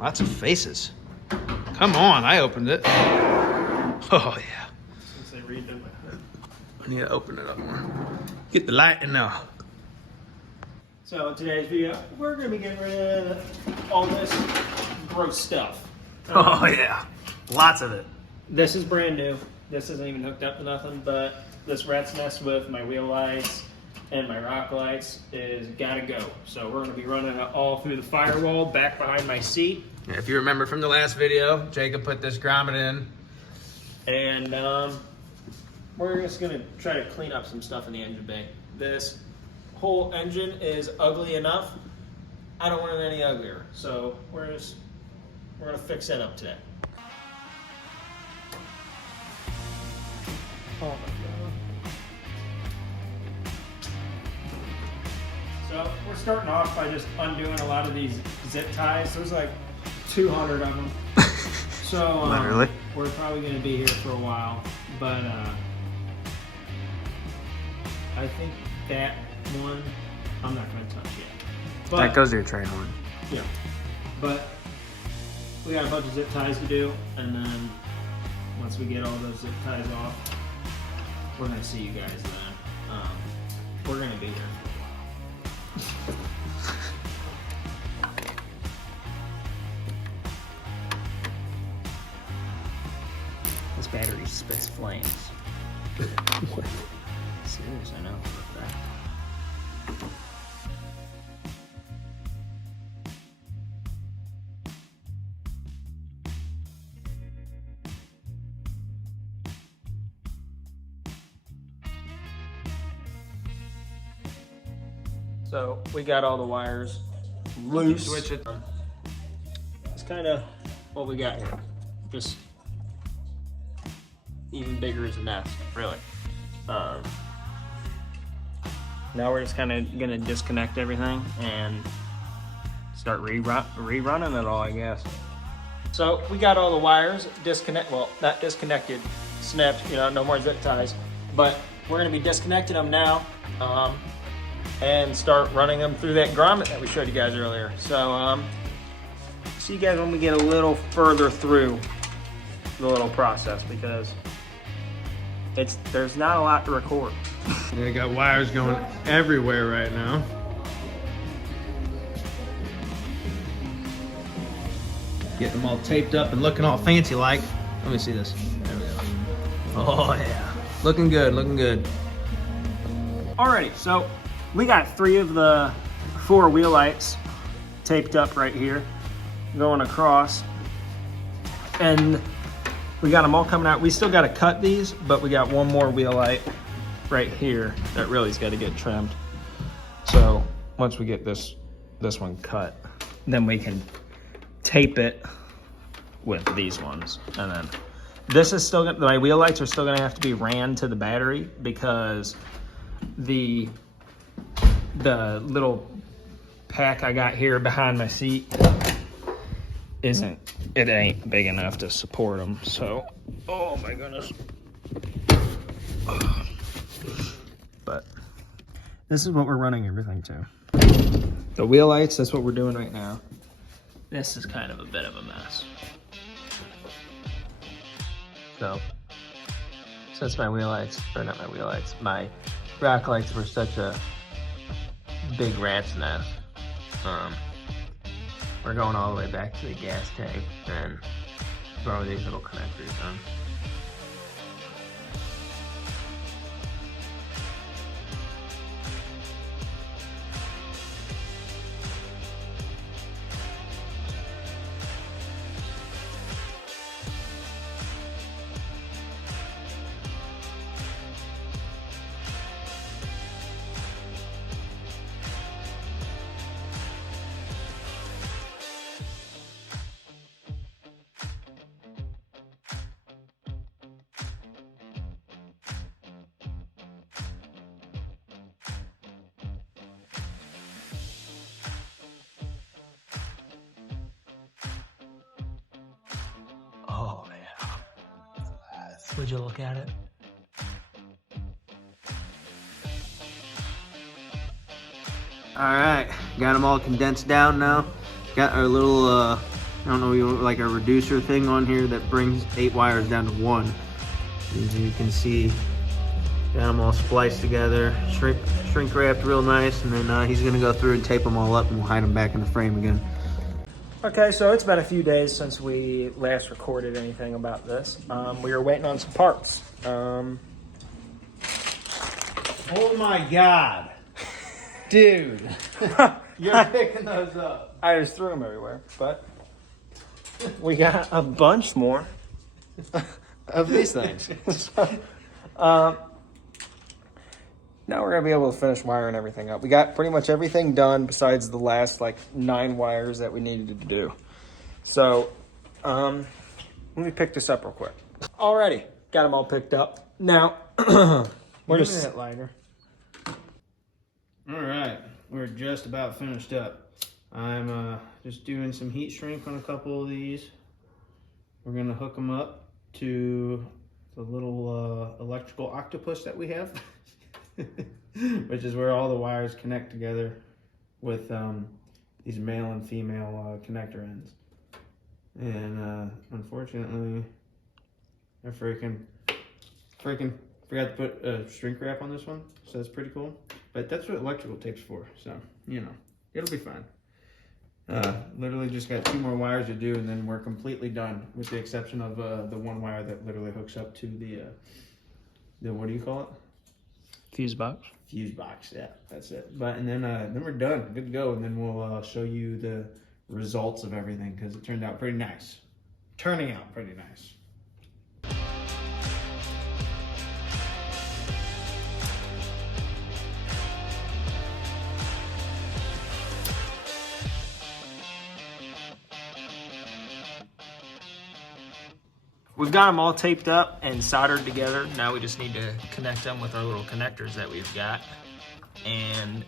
lots of faces. Come on, I opened it. Oh, yeah. Since they redid my hood. I need to open it up more. Get the light in there. So in today's video, we're going to be getting rid of all this gross stuff. Oh, yeah. Lots of it. This is brand new. This isn't even hooked up to nothing, but this rat's nest with my wheel lights and my rock lights is gotta go. So we're gonna be running it all through the firewall back behind my seat. Yeah, if you remember from the last video, Jacob put this grommet in. And we're just gonna try to clean up some stuff in the engine bay. This whole engine is ugly enough. I don't want it any uglier. So we're gonna fix that up today. Oh my God. So we're starting off by just undoing a lot of these zip ties. There's like 200 of them. So Literally. We're probably going to be here for a while. But I think that one I'm not going to touch yet. But, That goes to your train horn. yeah. But we got a bunch of zip ties to do. And then once we get all those zip ties off, we're going to see you guys then. We're going to be here for a while. This battery spits flames. What? Serious, I know for a fact. So we got all the wires loose. Switch it. It's kind of what we got here. Just even bigger as a nest, really. Now we're just kind of gonna disconnect everything and start rerunning it all, I guess. So we got all the wires not disconnected, snipped, no more zip ties, but we're gonna be disconnecting them now. And start running them through that grommet that we showed you guys earlier. So, see you guys when we get a little further through the little process because there's not a lot to record. Yeah, I got wires going everywhere right now. Getting them all taped up and looking all fancy like. Let me see this. There we go. Oh yeah. Looking good, looking good. Alrighty, so we got 3 of the 4 wheel lights taped up right here, going across. And we got them all coming out. We still got to cut these, but we got one more wheel light right here that really's got to get trimmed. So once we get this one cut, then we can tape it with these ones. And then this is still my wheel lights are still gonna have to be ran to the battery because the little pack I got here behind my seat ain't big enough to support them. So, oh my goodness. But this is what we're running everything to. The wheel lights, that's what we're doing right now. This is kind of a bit of a mess. So, since my rock lights were such a big rat's nest, we're going all the way back to the gas tank and throw these little connectors on. Oh yeah. Would you look at it? All right, got them all condensed down now. Got our little I don't know, like a reducer thing on here that brings 8 wires down to 1. As you can see, got them all spliced together, shrink wrapped real nice, and then he's gonna go through and tape them all up, and we'll hide them back in the frame again. Okay, so it's been a few days since we last recorded anything about this. We were waiting on some parts. Oh my God, dude. You're picking those up. I just threw them everywhere, but we got a bunch more of these things. So, now we're gonna be able to finish wiring everything up. We got pretty much everything done besides the last like 9 wires that we needed to do. So, let me pick this up real quick. Alrighty, got them all picked up. Now, we're just that lighter. All right, we're just about finished up. I'm just doing some heat shrink on a couple of these. We're gonna hook them up to the little electrical octopus that we have, which is where all the wires connect together with these male and female connector ends. And unfortunately, I freaking forgot to put shrink wrap on this one, so that's pretty cool. But that's what electrical tape's for, so, you know, it'll be fine. Literally just got 2 more wires to do, and then we're completely done, with the exception of the 1 wire that literally hooks up to the what do you call it? fuse box. Fuse box, yeah, that's it. But and then we're done, good to go, and then we'll show you the results of everything, because it turned out pretty nice. Turning out pretty nice. We've got them all taped up and soldered together. Now we just need to connect them with our little connectors that we've got. And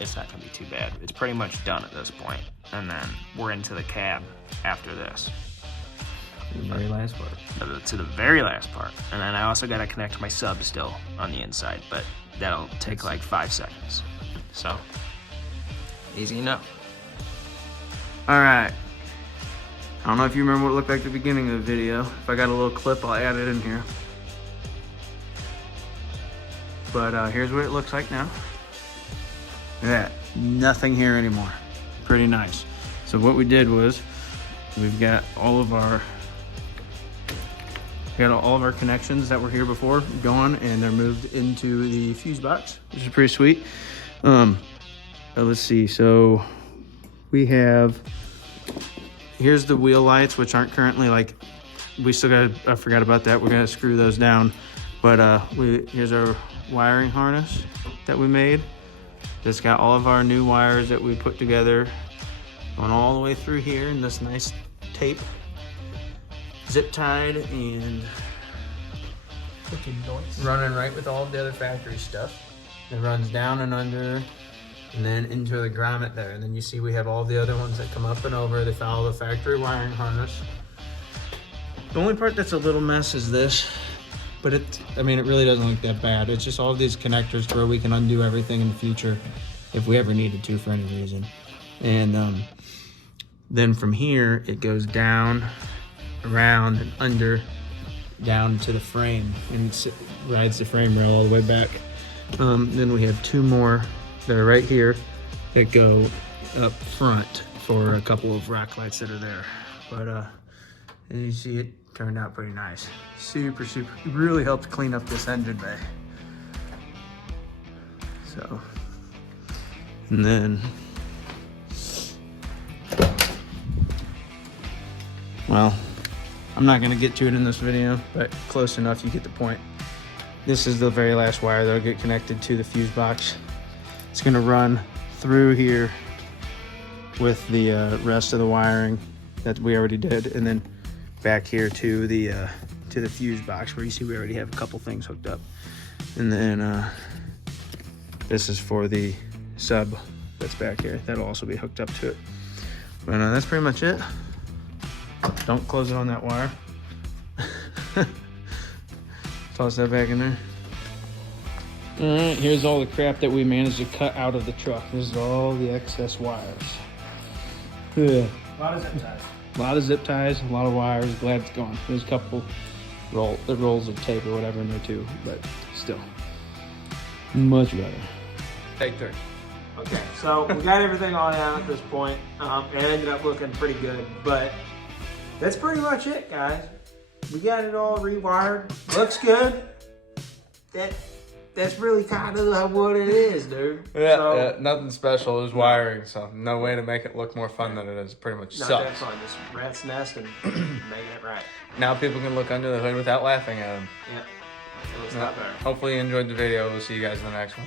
it's not gonna be too bad. It's pretty much done at this point. And then we're into the cab after this. The very last part. To the very last part. And then I also gotta connect my sub still on the inside, but that'll take like 5 seconds. So, easy enough. All right. I don't know if you remember what it looked like at the beginning of the video. If I got a little clip, I'll add it in here. But here's what it looks like now. Look at that, nothing here anymore. Pretty nice. So what we did was, we've got all of our connections that were here before gone, and they're moved into the fuse box, which is pretty sweet. Let's see, so we have, here's the wheel lights, which aren't currently, like, we still got, I forgot about that. We're gonna screw those down. But here's our wiring harness that we made. It's got all of our new wires that we put together, going all the way through here in this nice tape, zip tied and running right with all of the other factory stuff. It runs down and under, and then into the grommet there. And then you see we have all the other ones that come up and over. They follow the factory wiring harness. The only part that's a little mess is this, but it really doesn't look that bad. It's just all of these connectors to where we can undo everything in the future if we ever needed to for any reason. And then from here, it goes down, around, and under, down to the frame, and it rides the frame rail all the way back. Then we have 2 more that are right here that go up front for a couple of rock lights that are there. But as you see, it turned out pretty nice. Super, it really helped clean up this engine bay. So, and then, well, I'm not gonna get to it in this video, but close enough, you get the point. This is the very last wire that'll get connected to the fuse box. It's gonna run through here with the rest of the wiring that we already did, and then back here to the fuse box, where you see we already have a couple things hooked up. And then this is for the sub that's back here. That'll also be hooked up to it. But that's pretty much it. Don't close it on that wire. Toss that back in there. All right, here's all the crap that we managed to cut out of the truck. This is all the excess wires. Ugh. lot of zip ties. A lot of zip ties, a lot of wires. Glad it's gone. There's a couple rolls of tape or whatever in there too, but still, much better. Take 3. Okay, so we got everything on out at this point. It ended up looking pretty good, but that's pretty much it, guys. We got it all rewired. Looks good. That's really kind of what it is, dude. Yeah, nothing special. It was wiring, so no way to make it look more fun than it is. Pretty much Not sucks. that fun. Just rat's nest and making it right. Now people can look under the hood without laughing at them. Yeah, it was not better. Hopefully you enjoyed the video. We'll see you guys in the next one.